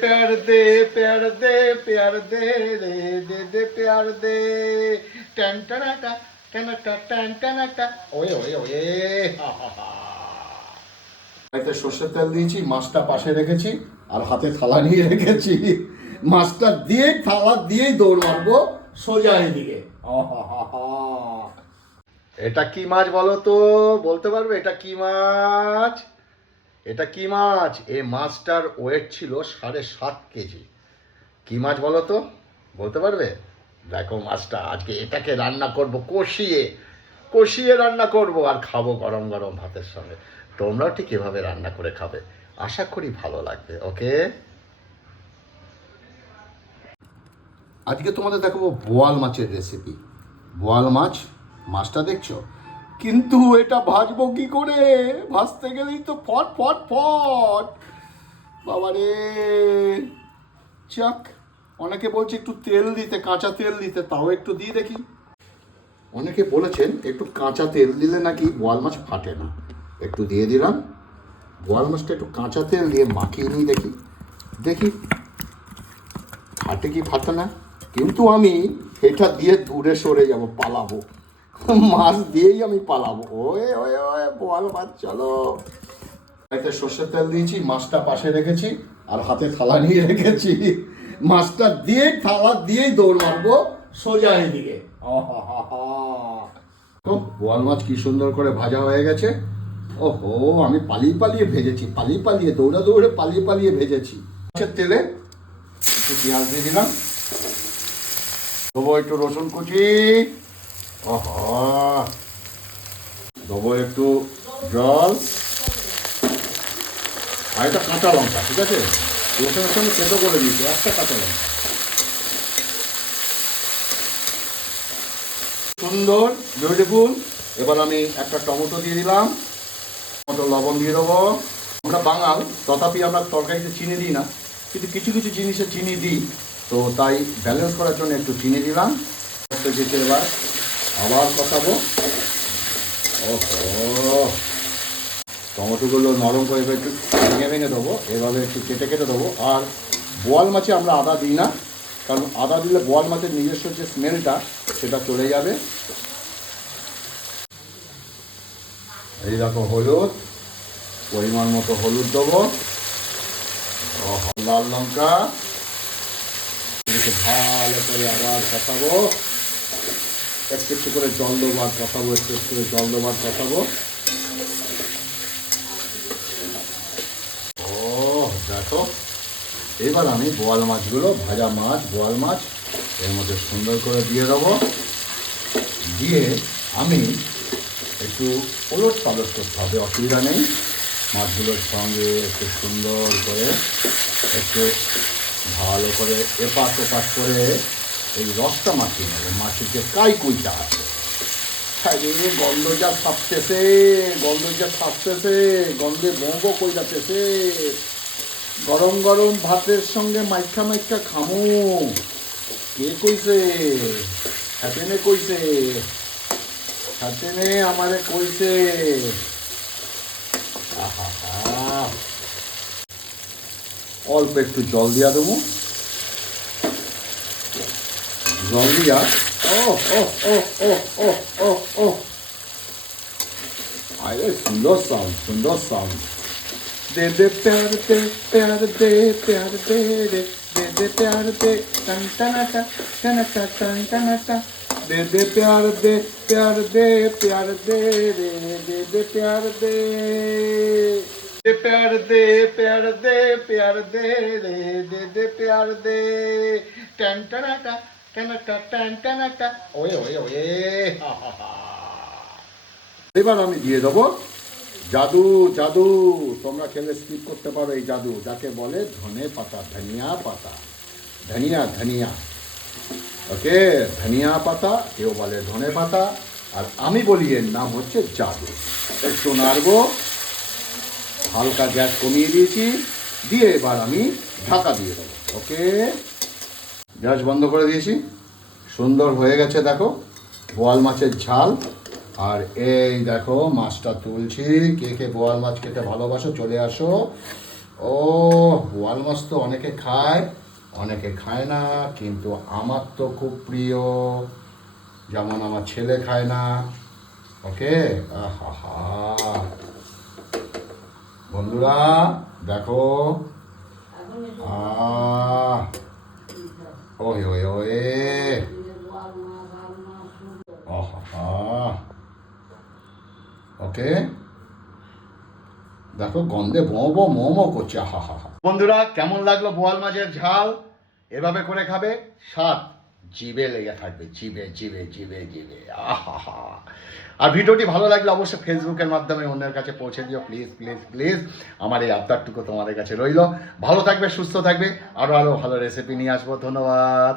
प्यार दे प्यार दे प्यार दे रे दे दे प्यार दे टन टनाटा टनाटा टन टनाटा ओए ओए ओए এতে সর্ষের তেল দিয়েছি, মাছটা পাশে রেখেছি আর হাতে থালা নিয়ে রেখেছি। মাছটা দিয়ে থালা দিয়েই দৌড় মারবো সোজা এদিকে। এটা কি মাছ বলো তো, বলতে পারবে এটা কি মাছ? এটা কি মাছ? এই মাছটার ওয়েট ছিল 7.5 কেজি। কি মাছ বলো তো, বলতে পারবে? দেখো মাছটা, আজকে এটাকে রান্না করব কষিয়ে কষিয়ে রান্না করব আর খাবো গরম গরম ভাতের সঙ্গে। তোমরাও ঠিক এভাবে রান্না করে খাবে, আশা করি ভালো লাগবে। ওকে, আজকে তোমাদের দেখাবো বোয়াল মাছের রেসিপি। বোয়াল মাছ, মাছটা দেখছো, কিন্তু এটা ভাজবো কি করে? ভাজতে গেলেই তো ফট ফট ফট, বাবারে। চাক, অনেকে বলছে একটু তেল দিতে, কাঁচা তেল দিতে, তাও একটু দিয়ে দেখি। অনেকে বলেছেন একটু কাঁচা তেল দিলে নাকি বোয়াল মাছ ফাটে না, একটু দিয়ে দিলাম। বোয়াল মাছটা একটু কাঁচা তেল দিয়ে মাখিয়ে নিই, দেখি দেখি ফাটে কি ফাটে না। কিন্তু আমি এটা দিয়ে দূরে সরে যাব, পালাবো, মাছ দিয়েই আমি পালাবো। ওয়ে ওয়ে ওয়ে বোয়াল মাছ, চলো। এতে সর্ষের তেল দিয়েছি, মাছটা পাশে রেখেছি আর হাতে থালা নিয়ে রেখেছি। মাছটা দিয়ে থালা দিয়েই দৌড় মারবো সোজা এদিকে। বোয়াল মাছ কি সুন্দর করে ভাজা হয়ে গেছে। ওহো, আমি পালিয়ে পালিয়ে ভেজেছি, পালিয়ে পালিয়ে দৌড়ে দৌড়ে পালিয়ে পালিয়ে ভেজেছি। মাছের তেলে একটু পেঁয়াজ দিয়ে দিলাম, দেবো একটু রসুন কুচি, দেবো একটু জল, আর একটা কাঁচা লঙ্কা। ঠিক আছে, রসুনের সঙ্গে কেটো করে দিয়েছি একটা কাঁচা লঙ্কা। সুন্দর বিউটিফুল। এবার আমি একটা টমেটো দিয়ে দিলাম, টমেটো লবণ দিয়ে দেবো। আমরা বাঙাল, তথাপি আমরা তরকারিতে চিনি দিই না, কিন্তু কিছু কিছু জিনিসে চিনি দিই, তো তাই ব্যালেন্স করার জন্য একটু চিনি দিলাম। যেতে এবার আবার কষাবো। ওহো, টমেটোগুলো নরম করে একটু ভেঙে ভেঙে দেবো, এভাবে একটু কেটে কেটে দেবো। আর বোয়াল মাছে আমরা আদা দিই না, কারণ আদা দিলে বোয়াল মাছের নিজস্ব যে স্মেলটা সেটা চলে যাবে। এই দেখো হলুদ, পরিমাণ মতো হলুদ দেবো, লাল লঙ্কা, ভালো করে আবার কষাবো। একটু একটু করে জল দেবো আর কষাবো, একটু একটু করে জল দেবো আর কষাবো। ও দেখো, এবার আমি বোয়াল মাছগুলো, ভাজা মাছ, বোয়াল মাছ এর মধ্যে সুন্দর করে দিয়ে দেবো। দিয়ে আমি একটু ওলট পালট করতে হবে, অসুবিধা নেই। মাছগুলোর সঙ্গে একটু সুন্দর করে একটু ভালো করে এপাশ ওপাশ করে এই রসটা মাখিয়ে নেবে। মাছের যে কাইকুইটা আছে, গন্ধ যা ছাপতেছে, গন্ধ যা ছাপতেছে, গন্ধে বম্ব কই যাচ্ছে। গরম গরম ভাতের সঙ্গে মাইখা মাইখা খামু। কে কইছে? হ্যাপেনে কইছে, হ্যাপেনে আমারে কইছে। অল্প একটু জল দিয়া দেবো, জল দিয়া ও ও ও ও ও ও ও আরে সুন্দর সাউন্ড, সুন্দর সাউন্ড। दे दे प्यार दे प्यार दे प्यार दे रे दे दे प्यार दे टन टनाटा टनाटा टन टनाटा दे दे प्यार दे प्यार दे प्यार दे रे दे दे प्यार दे प्यार दे प्यार दे प्यार दे रे दे दे प्यार दे टन टनाटा टनाटा टन टनाटा ओए ओए ओए। এবার আমি দিয়ে দেবো জাদু। জাদু তোমরা খেলে স্কিপ করতে পারো, এই জাদু যাকে বলে ধনে পাতা, ধনিয়া পাতা, ধনিয়া ধনিয়া। ওকে, ধনিয়া পাতা, কেউ বলে ধনে পাতা, আর আমি বলি এর নাম হচ্ছে জাদু। একটু নাড়বো, হালকা গ্যাস কমিয়ে দিয়েছি, দিয়ে এবার আমি ঢাকা দিয়ে দেবো। ওকে, গ্যাস বন্ধ করে দিয়েছি, সুন্দর হয়ে গেছে দেখো বোয়াল মাছের ঝাল। আর এই দেখো মাছটা তুলছি। কে কে বোয়াল মাছ খেতে ভালোবাসো চলে আসো। ও, বোয়াল মাছ তো অনেকে খায়, অনেকে খায় না, কিন্তু আমার তো খুব প্রিয়। যেমন আমার ছেলে খায় না। ওকে। আহা, বন্ধুরা দেখো। আহ ওই ওই ওই, আহা, ওকে। দেখো গন্ধে মোমো করছে। আহা হা হা। বন্ধুরা কেমন লাগলো বোয়াল মাছের ঝাল? এভাবে করে খাবে, স্বাদ জিভে লেগে থাকবে, জিভে জিভে জিভে জিভে। আহা হা। আর ভিডিওটি ভালো লাগলে অবশ্যই ফেসবুকের মাধ্যমে অন্যের কাছে পৌঁছে দিও, প্লিজ প্লিজ প্লিজ। আমার এই আবদারটুকু তোমাদের কাছে রইল। ভালো থাকবে, সুস্থ থাকবে, আরো আরো ভালো রেসিপি নিয়ে আসবো। ধন্যবাদ।